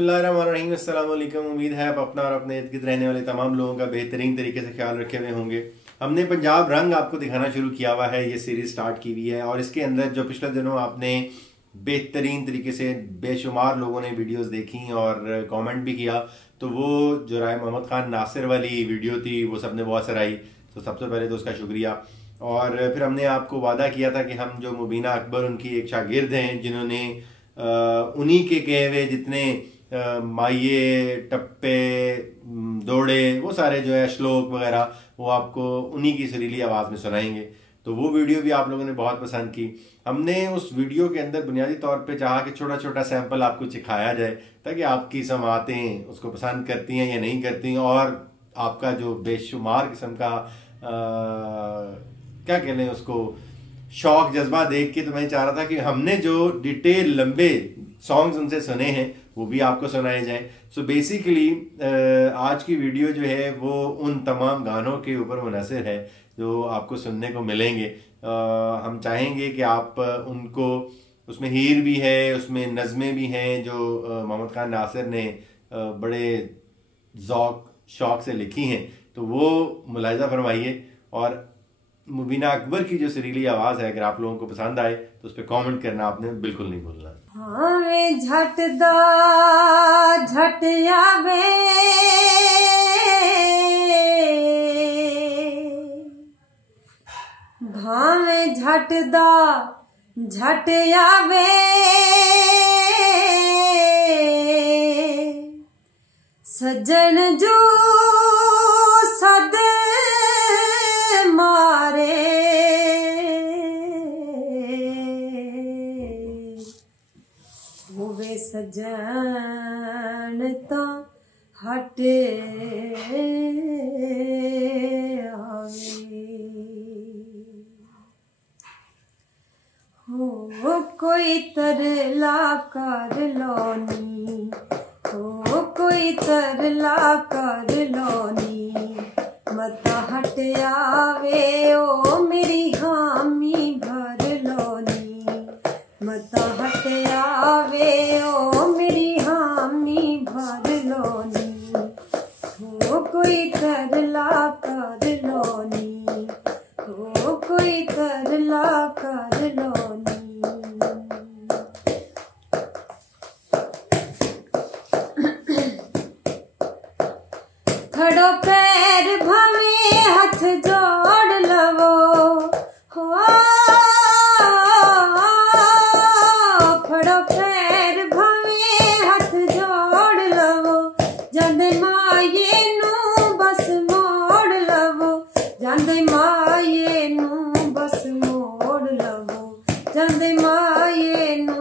बिस्मिल्लाहिर्रहमानिर्रहीम। अस्सलाम वालेकुम। उम्मीद है आप अपना और अपने इर्द गिर्द रहने वाले तमाम लोगों का बेहतरीन तरीके से ख्याल रखे हुए होंगे। हमने पंजाब रंग आपको दिखाना शुरू किया हुआ है, ये सीरीज़ स्टार्ट की हुई है और इसके अंदर जो पिछले दिनों आपने बेहतरीन तरीके से बेशुमार लोगों ने वीडियोस देखी और कमेंट भी किया, तो वो जो राय मोहम्मद खान नासिर वाली वीडियो थी वो सबने बहुत सराही, तो सबसे पहले तो उसका शुक्रिया। और फिर हमने आपको वादा किया था कि हम जो मुबीना अकबर उनकी एक शागिर्द हैं जिन्होंने उन्हीं के कहे हुए जितने माये टप्पे दौड़े वो सारे जो है श्लोक वगैरह वो आपको उन्हीं की सुरीली आवाज़ में सुनाएंगे। तो वो वीडियो भी आप लोगों ने बहुत पसंद की। हमने उस वीडियो के अंदर बुनियादी तौर पे चाहा कि छोटा छोटा सैंपल आपको सिखाया जाए ताकि आपकी समातें उसको पसंद करती हैं या नहीं करती, और आपका जो बेशुमार किस्म का क्या कहते हैं उसको शौक जज्बा देख के तो मैं चाह रहा था कि हमने जो डिटेल लंबे सॉन्ग्स उनसे सुने हैं वो भी आपको सुनाए जाएं। सो बेसिकली आज की वीडियो जो है वो उन तमाम गानों के ऊपर मुनहसर है जो आपको सुनने को मिलेंगे। हम चाहेंगे कि आप उनको, उसमें हीर भी है, उसमें नज़में भी हैं जो मोहम्मद खान नासिर ने बड़े शौक से लिखी हैं, तो वो मुलाहिज़ा फरमाइए। और मुबीना अकबर की जो सुरीली आवाज़ है अगर आप लोगों को पसंद आए तो उस पर कॉमेंट करना आपने बिल्कुल नहीं भूलना। भावे झटदा झट आवे भावे झटदा झट आवे सजन जो सद मारे होवे सजन तो हट आवे हो कोई तरला कर लोनी, हो कोई तरला कर लोनी, मता हट आवे ओ मेरी हामी भर लोनी, मता हट आवे ओ मेरी हामी भर लोनी, हो कोई तरला कर लोनी, हो कोई तरला कर लोनी। खड़ो पैर भवे हाथ जोड़ लवो, हो खड़ो पैर भवे हाथ जोड़ लवो, जांदे माये नू बस मोड़ लवो, जांदे माये नू बस मोड़ लवो, जांदे माये नू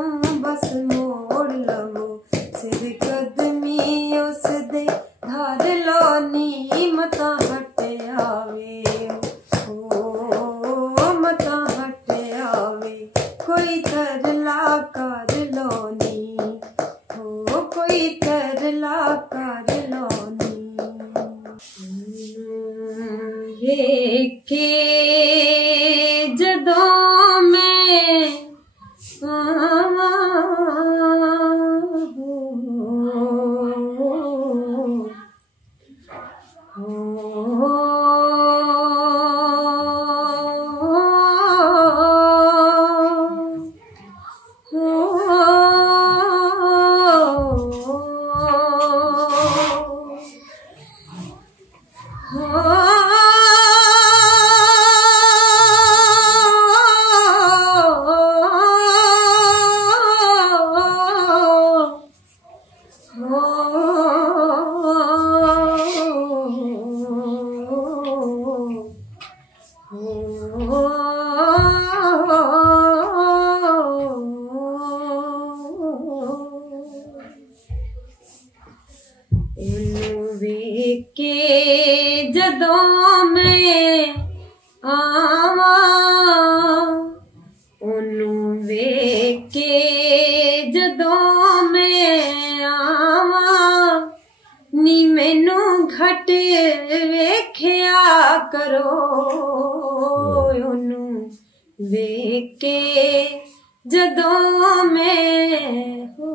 बस मोड़ लवो, सिर कदमी उस दे धार लोनी, मता हट आवे ओ मता हट आवे, कोई तरला कर लोनी, हो कोई तरला कर लोनी। वेखे जदों में के जदों में आवा ओनू वेख के जदों में आवा नी मैनू घट वेख्या करो ओनू वेख के जदों में हो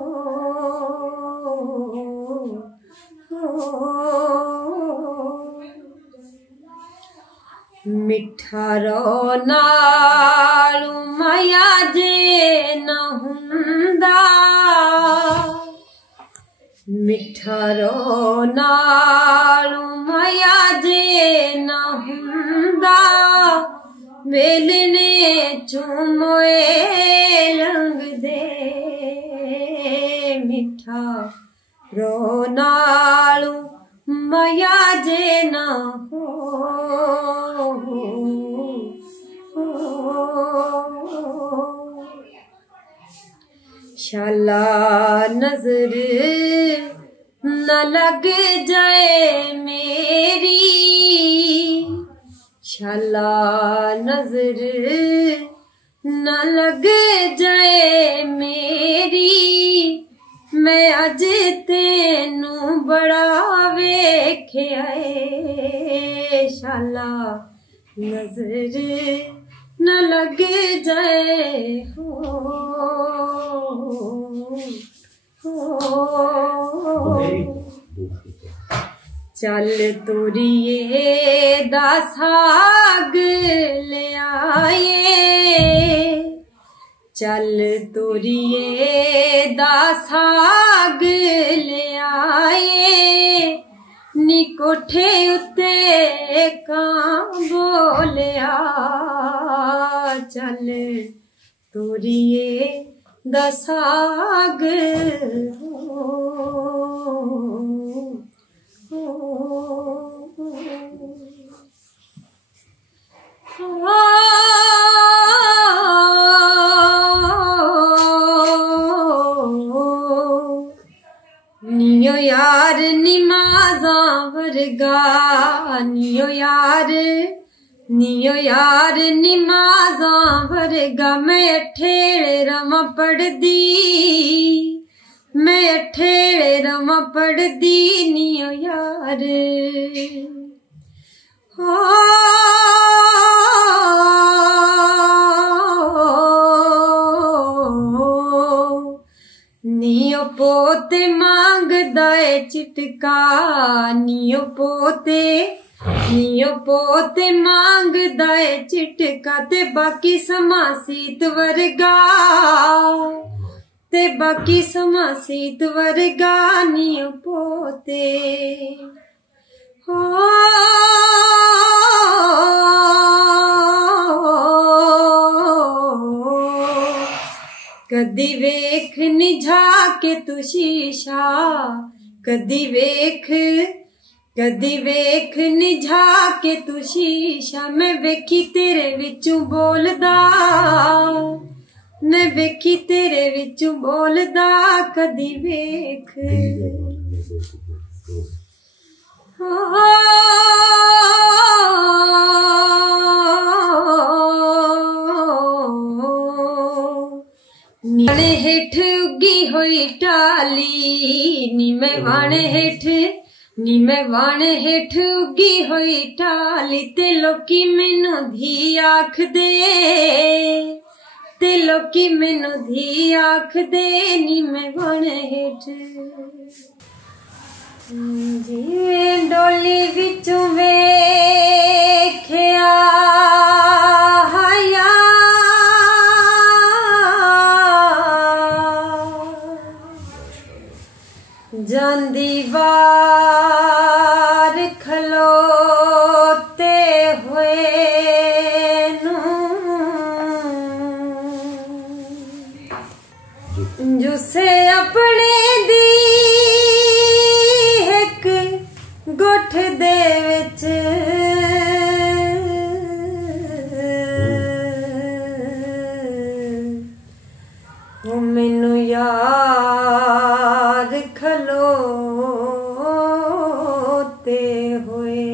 मिठा रो नालू माया जे न हुंदा मिठा रो नालू माया जे न हुंदा वेलने चुमोए लंग दे मिठा रो नालू माया जे न हो शाला नजर न लग जाए मेरी शाला नजर न लग जाए मेरी मैं अज तेनू बड़ा वेख्या शाला नजर न लग जाए हो चल तुरिए दा साग ले आए चल तुरिए दा साग ले आए नी कोठे उत्ते कां बोलिया चल तुरिए दा साग नियो यार निमाज़ा वर्गा नियो यार निमाज़ा वर्गा मैं अठेड़े रमा पढ़दी मैं अठेड़े रमा पढ़दी नियो यार हो नियो पोते मांगदा है चिटका नियो पोते मांगदा है चिटका ते बाकी समा सीत वर्गा ते बाकी समा सीत वर्गा नियो पोते हो कदी वेख निझा के तू शीशा कदी वेख निझा के तू शीशा मैं वेखी तेरे विचों बोलदा मैं वेखी तेरे विचों बोलदा कदी वेख वाणे हेठ उगी हुई टाली नी मैं वाणे हेठ उगी हुई टाली ते लोकी मैनू धी आख दे ते लोकी मैनू धी आख दे नी मैं वाणे हेठ जी डोली विचों वेख्या जांदी वार खलोते हुए जुसे अपने दी एक गुठ दे विच वो मैनू याद खलोते हुए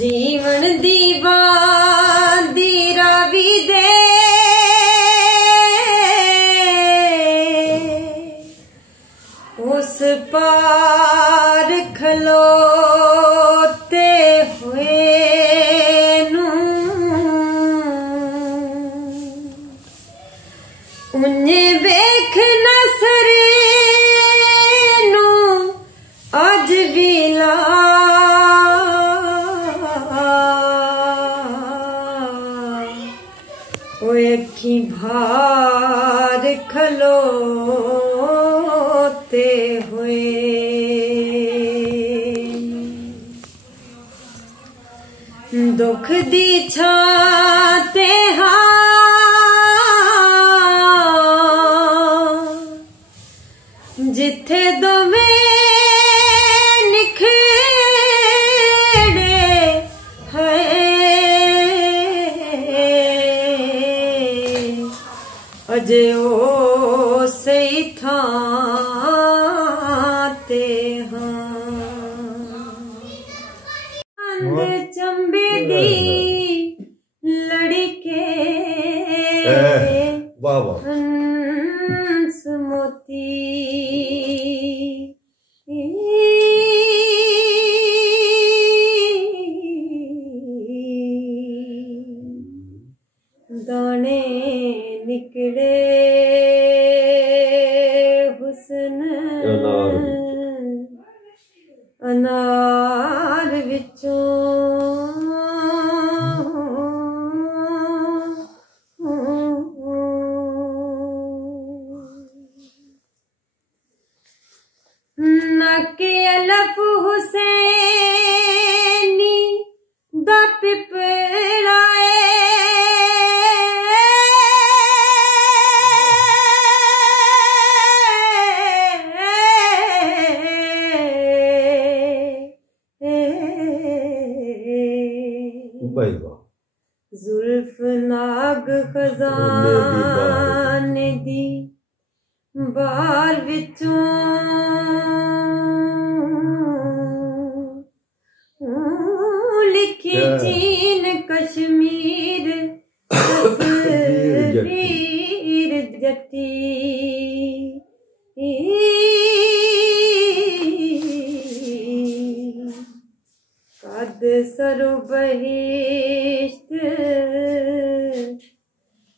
जीवन दी रावी दे उस पार खलोते हुए उन्हें वेख नसरे नू अज भी ला सुख दी छां ते हां जिथे दोवें निखेड़े है अजे ओ सही थां ते हां चंबे दी लड़के वाह वाह हंस मोती दाने निकले हुस्न अनार विचों नके अलफ हुसैनी दा पिपराए जुल्फ नाग खजाने दी बाल विचों लिखी चीन कश्मीर तस्वीर जटी कद सरो बहिश्त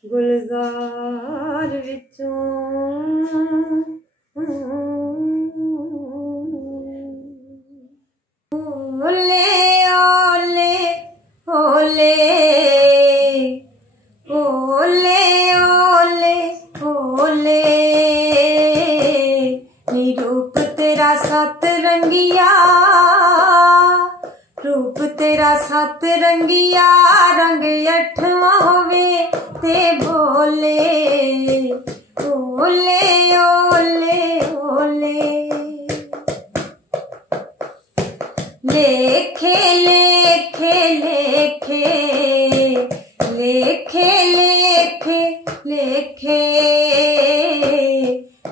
गुलजार विचों ओले ओले ओले ओले ओले ओले नी रूप तेरा सत रंगिया रूप तेरा सत रंगिया रंग अठवां होवे ते बोले ओले ओले ओले लेखे लेखे लेखे लेखे लेखे लेखे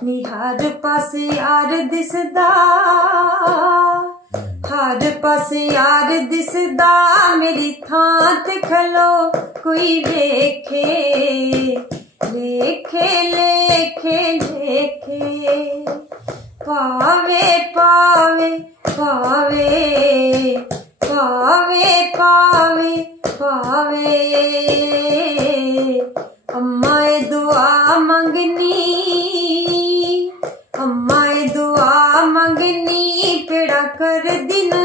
निहार पासे यार दिसदा हर पासे यार दिसदा मेरी थां ते खलो कोई वेखे लेखे लेखे लेखे पावे पावे पावे पावे पावे पावे अम्मा दुआ मंगनी अम्मा दुआ मंगनी पेड़ा कर दिन